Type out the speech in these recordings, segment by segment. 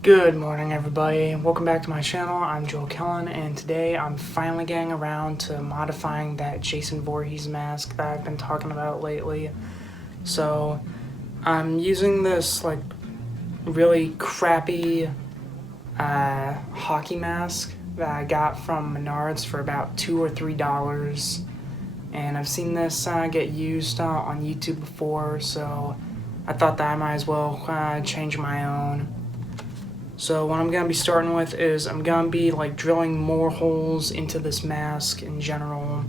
Good morning, everybody. Welcome back to my channel. I'm Joel Kellen, and today I'm finally getting around to modifying that Jason Voorhees mask that I've been talking about lately. So I'm using this like really crappy hockey mask that I got from Menards for about $2 or $3, and I've seen this get used on YouTube before, so I thought that I might as well change my own. So what I'm going to be starting with is I'm going to be like drilling more holes into this mask in general.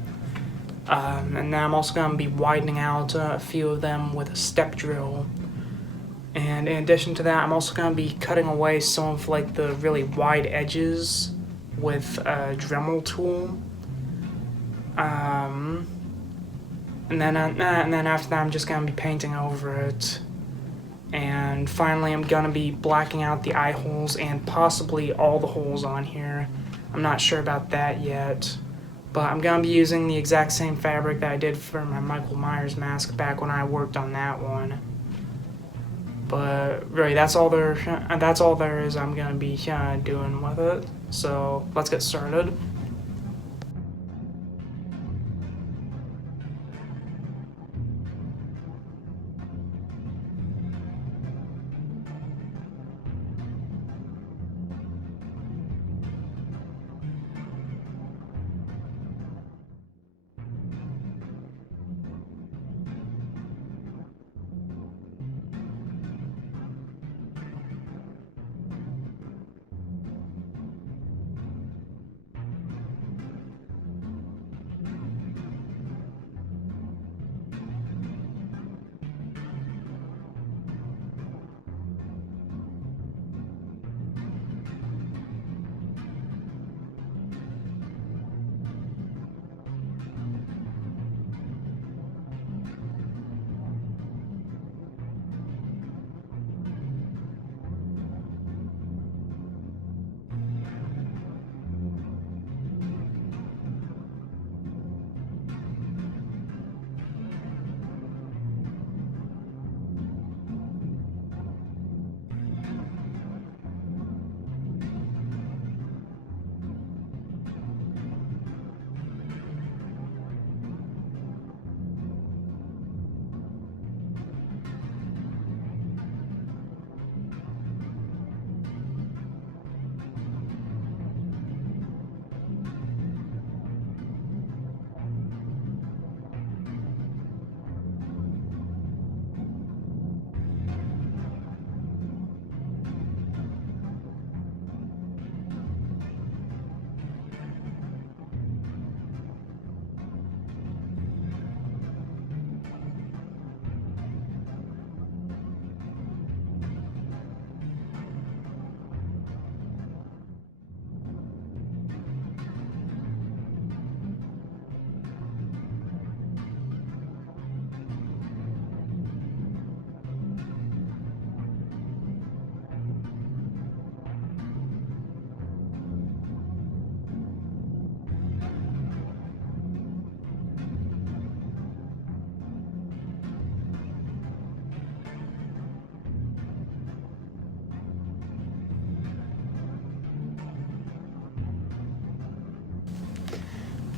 And then I'm also going to be widening out a few of them with a step drill. And in addition to that, I'm also going to be cutting away some of like the really wide edges with a Dremel tool. And then after that, I'm just going to be painting over it. And finally, I'm going to be blacking out the eye holes and possibly all the holes on here. I'm not sure about that yet. But I'm going to be using the exact same fabric that I did for my Michael Myers mask back when I worked on that one. But really, that's all there is I'm going to be doing with it. So let's get started.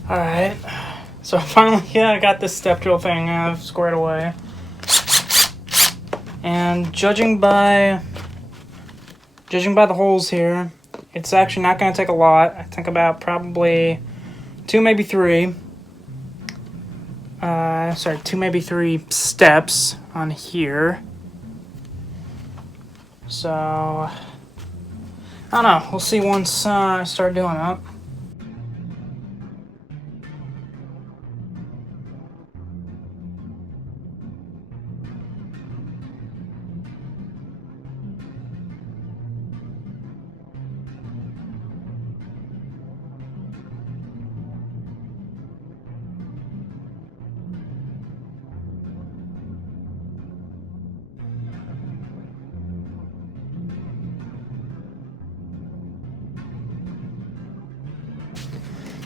Alright, so finally, I got this step drill thing squared away. And judging by the holes here, it's actually not going to take a lot. I think about probably 2, maybe 3. 2, maybe 3 steps on here. So, I don't know. We'll see once I start doing it.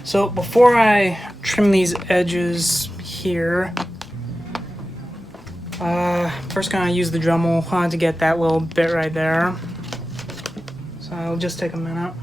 So before I trim these edges here, first gonna use the Dremel to get that little bit right there. So it'll just take a minute.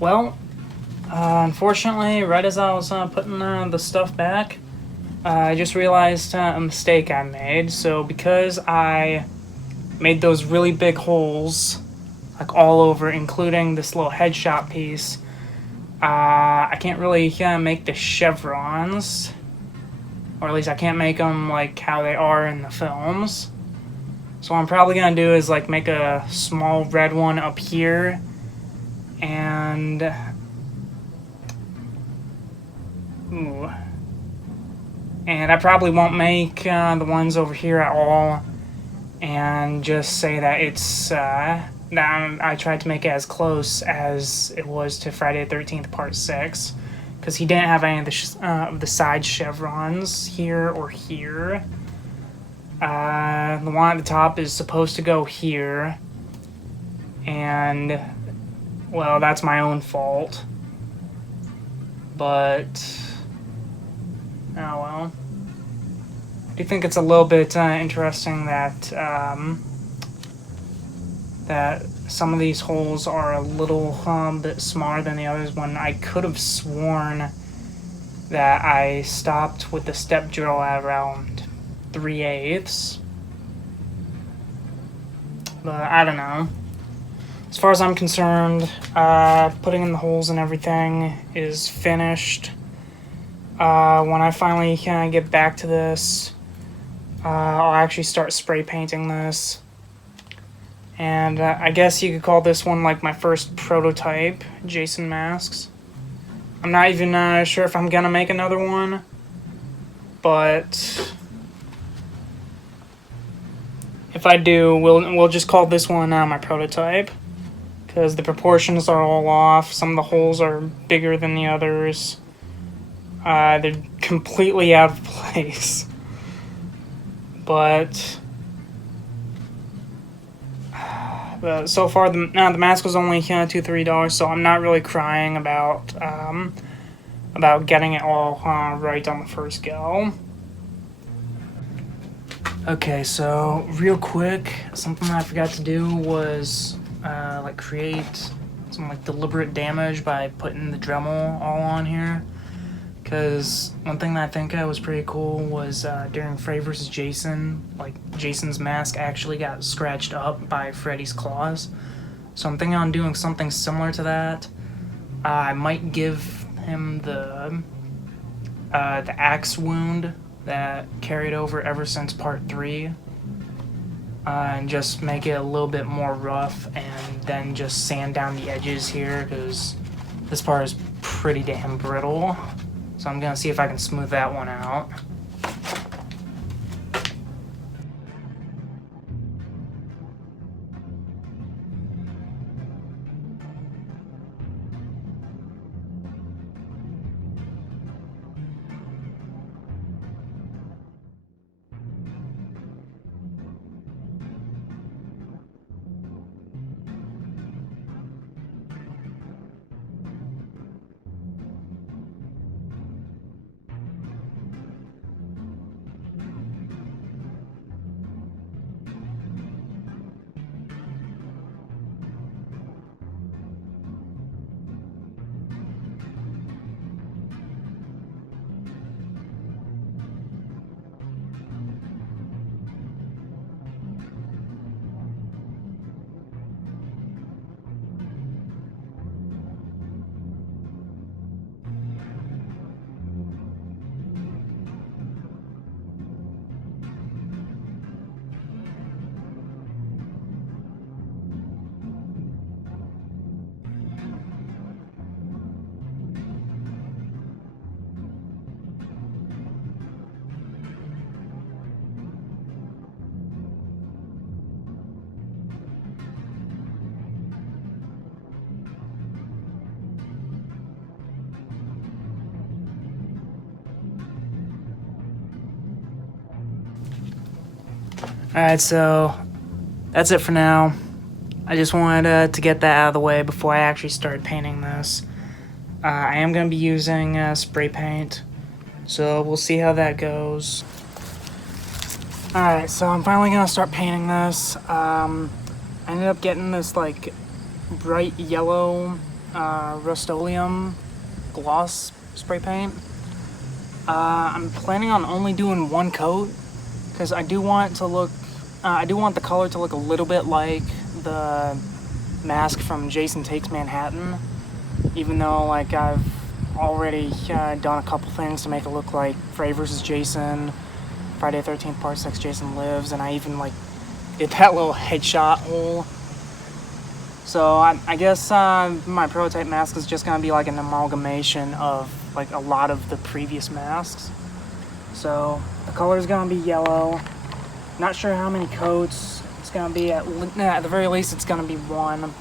Well, unfortunately, right as I was putting the stuff back, I just realized a mistake I made. So because I made those really big holes, like all over, including this little headshot piece, I can't really make the chevrons, or at least I can't make them like how they are in the films. So what I'm probably gonna do is like make a small red one up here, and and I probably won't make the ones over here at all, and just say that it's that I tried to make it as close as it was to Friday the 13th Part 6, because he didn't have any of the side chevrons here or here. The one at the top is supposed to go here, and well, that's my own fault. But oh well. I do think it's a little bit interesting that that some of these holes are a little bit smaller than the others, when I could have sworn that I stopped with the step drill at around 3/8. But I don't know. As far as I'm concerned, putting in the holes and everything is finished. When I finally get back to this, I'll actually start spray painting this. And I guess you could call this one like my first prototype Jason masks. I'm not even sure if I'm gonna make another one, but if I do, we'll just call this one my prototype, because the proportions are all off. Some of the holes are bigger than the others. They're completely out of place. But so far, the mask was only $2-3, so I'm not really crying about getting it all right on the first go. Okay, so real quick, something I forgot to do was like create some like deliberate damage by putting the Dremel all on here. Because one thing that I think was pretty cool was during Freddy vs. Jason, like Jason's mask actually got scratched up by Freddy's claws. So I'm thinking on doing something similar to that. I might give him the axe wound that carried over ever since Part 3. And just make it a little bit more rough, and then just sand down the edges here, because this part is pretty damn brittle. So I'm gonna see if I can smooth that one out. Alright, so that's it for now. I just wanted to get that out of the way before I actually start painting this. I am going to be using spray paint, so we'll see how that goes. Alright, so I'm finally going to start painting this. I ended up getting this like bright yellow Rust-Oleum gloss spray paint. I'm planning on only doing one coat because I do want it to look, I do want the color to look a little bit like the mask from Jason Takes Manhattan, even though like I've already done a couple things to make it look like Freddy vs. Jason, Friday the 13th Part 6 Jason Lives, and I even like did that little headshot hole. So I guess my prototype mask is just gonna be like an amalgamation of like a lot of the previous masks. So the color is gonna be yellow. Not sure how many coats it's gonna be. At the very least, it's gonna be one.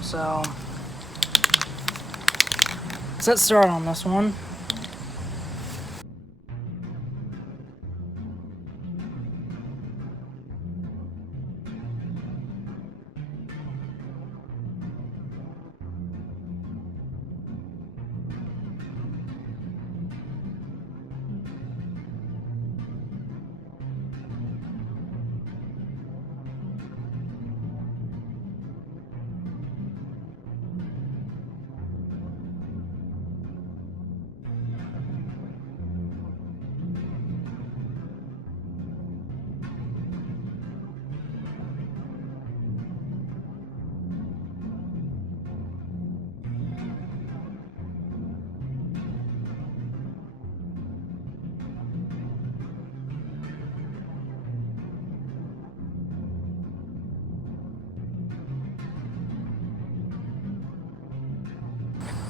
So let's start on this one.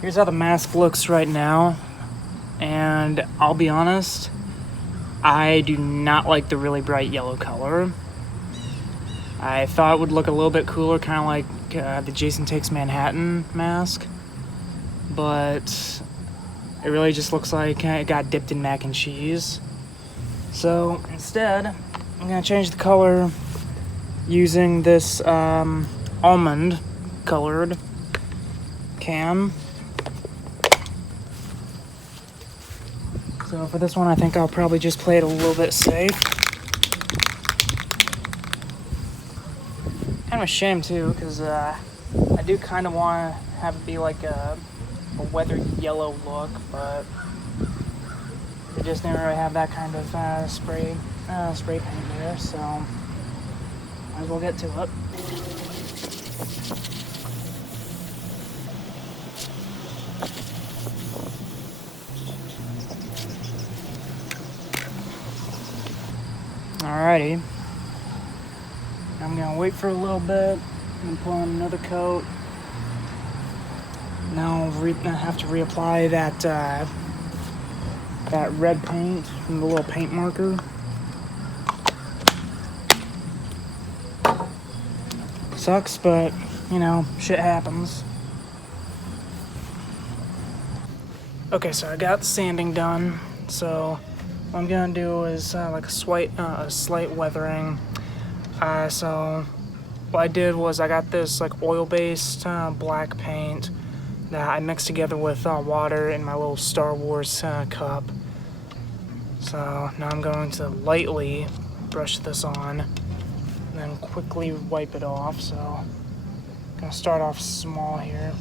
Here's how the mask looks right now, and I'll be honest, I do not like the really bright yellow color. I thought it would look a little bit cooler, kind of like the Jason Takes Manhattan mask, but it really just looks like it got dipped in mac and cheese. So instead, I'm gonna change the color using this almond colored can. So for this one, I think I'll probably just play it a little bit safe. Kind of a shame too, because I do kind of want to have it be like a weathered yellow look, but I just didn't really have that kind of spray paint there, so might as well get to it. Alrighty, I'm gonna wait for a little bit and put on another coat. Now I have to reapply that red paint from the little paint marker. Sucks, but you know, shit happens. Okay, so I got the sanding done, so what I'm gonna do is like a slight weathering. So what I did was I got this like oil-based black paint that I mixed together with water in my little Star Wars cup. So now I'm going to lightly brush this on and then quickly wipe it off. So I'm gonna start off small here.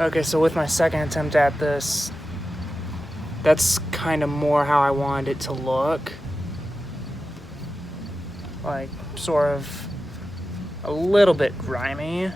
Okay, so with my second attempt at this, that's kind of more how I wanted it to look. like sort of a little bit grimy.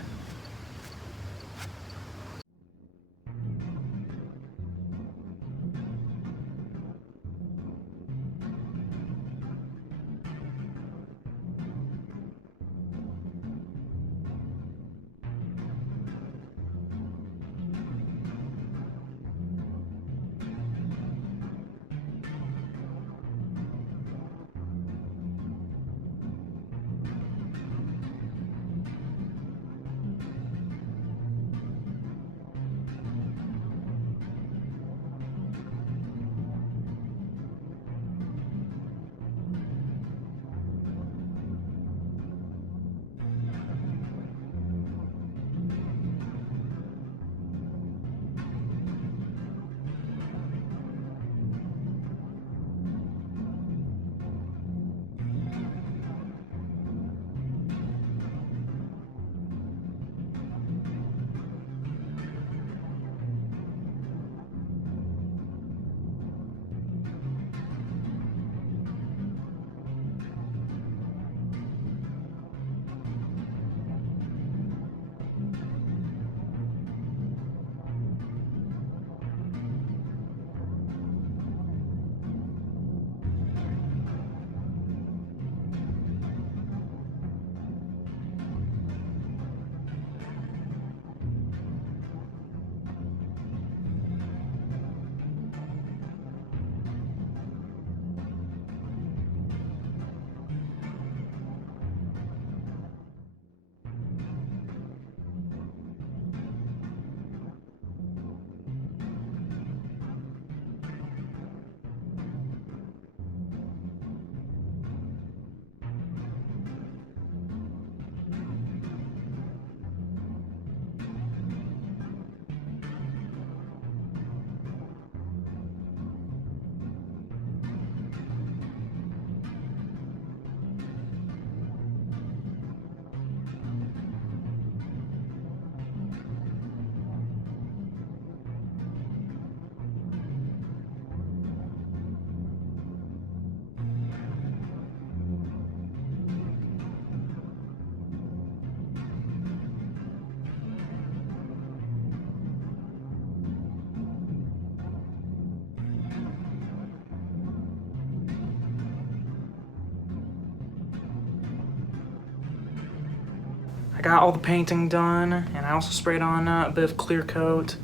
I got all the painting done, and I also sprayed on a bit of clear coat.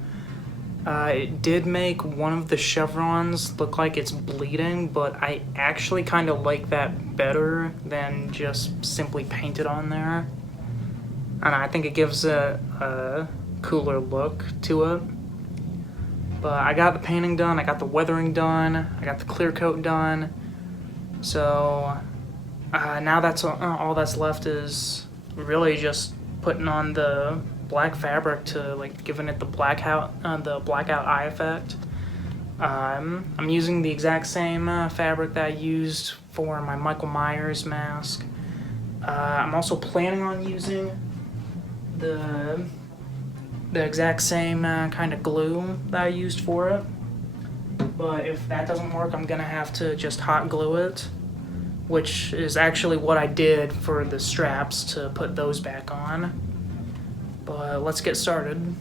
It did make one of the chevrons look like it's bleeding, but I actually kind of like that better than just simply paint it on there. And I think it gives a cooler look to it. But I got the painting done, I got the weathering done, I got the clear coat done. So now that's all that's left is really just putting on the black fabric to like giving it the blackout eye effect. I'm using the exact same fabric that I used for my Michael Myers mask. I'm also planning on using the exact same kind of glue that I used for it. But if that doesn't work, I'm gonna have to just hot glue it, which is actually what I did for the straps to put those back on. But let's get started.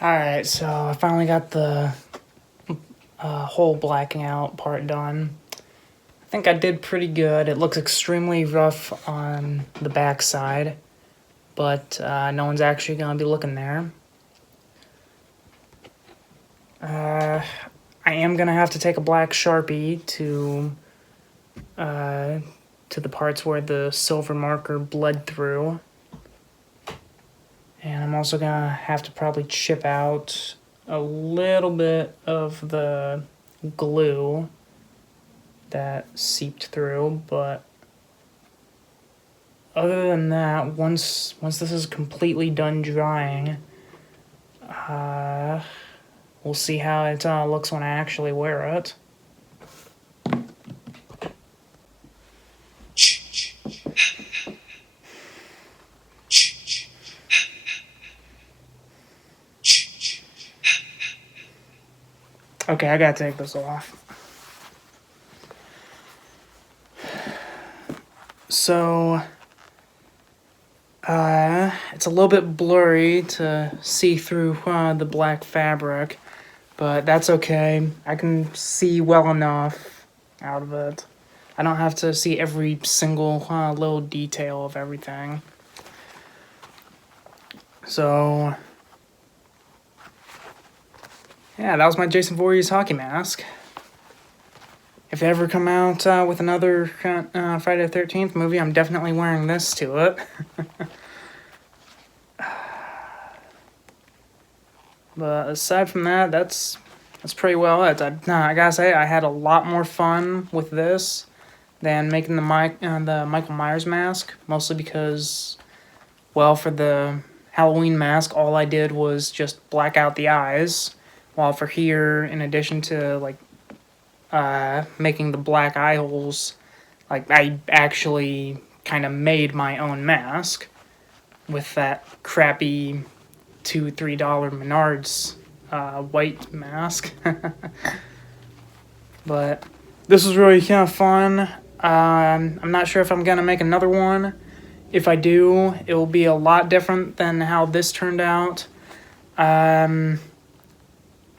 Alright, so I finally got the whole blacking out part done. I think I did pretty good. It looks extremely rough on the back side, but no one's actually going to be looking there. I am going to have to take a black Sharpie to the parts where the silver marker bled through. And I'm also going to have to probably chip out a little bit of the glue that seeped through, but other than that, once this is completely done drying, we'll see how it looks when I actually wear it. Okay, I gotta take this off. So, it's a little bit blurry to see through the black fabric, but that's okay. I can see well enough out of it. I don't have to see every single little detail of everything. So, yeah, that was my Jason Voorhees hockey mask. If they ever come out with another Friday the 13th movie, I'm definitely wearing this to it. But aside from that, that's pretty well it. I gotta say, I had a lot more fun with this than making the Michael Myers mask, mostly because, well, for the Halloween mask, all I did was just black out the eyes, while for here, in addition to, like, making the black eye holes, like, I actually kind of made my own mask with that crappy $2-3 Menards white mask. But this was really kind of fun. I'm not sure if I'm gonna make another one. If I do, it will be a lot different than how this turned out.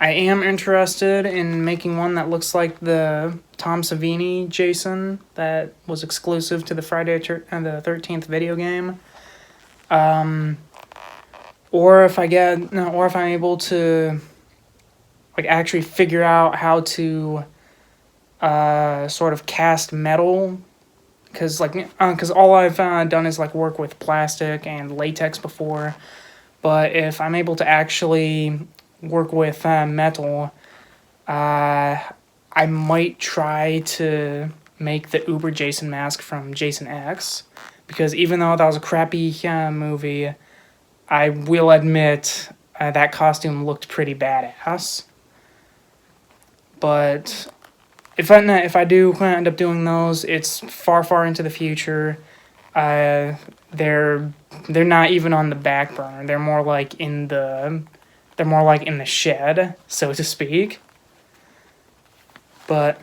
I am interested in making one that looks like the Tom Savini Jason that was exclusive to the Friday the 13th video game. Or if I'm able to, like, actually figure out how to sort of cast metal, because all I've done is like work with plastic and latex before. But if I'm able to actually work with metal, I might try to make the Uber Jason mask from Jason X, because even though that was a crappy movie, I will admit that costume looked pretty badass. But if I do end up doing those, it's far into the future. They're not even on the back burner. They're more like in the shed, so to speak. But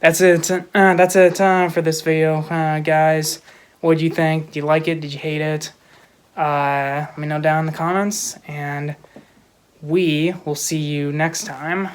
that's it. That's it for this video, guys. What did you think? Did you like it? Did you hate it? Let me know down in the comments, and we will see you next time.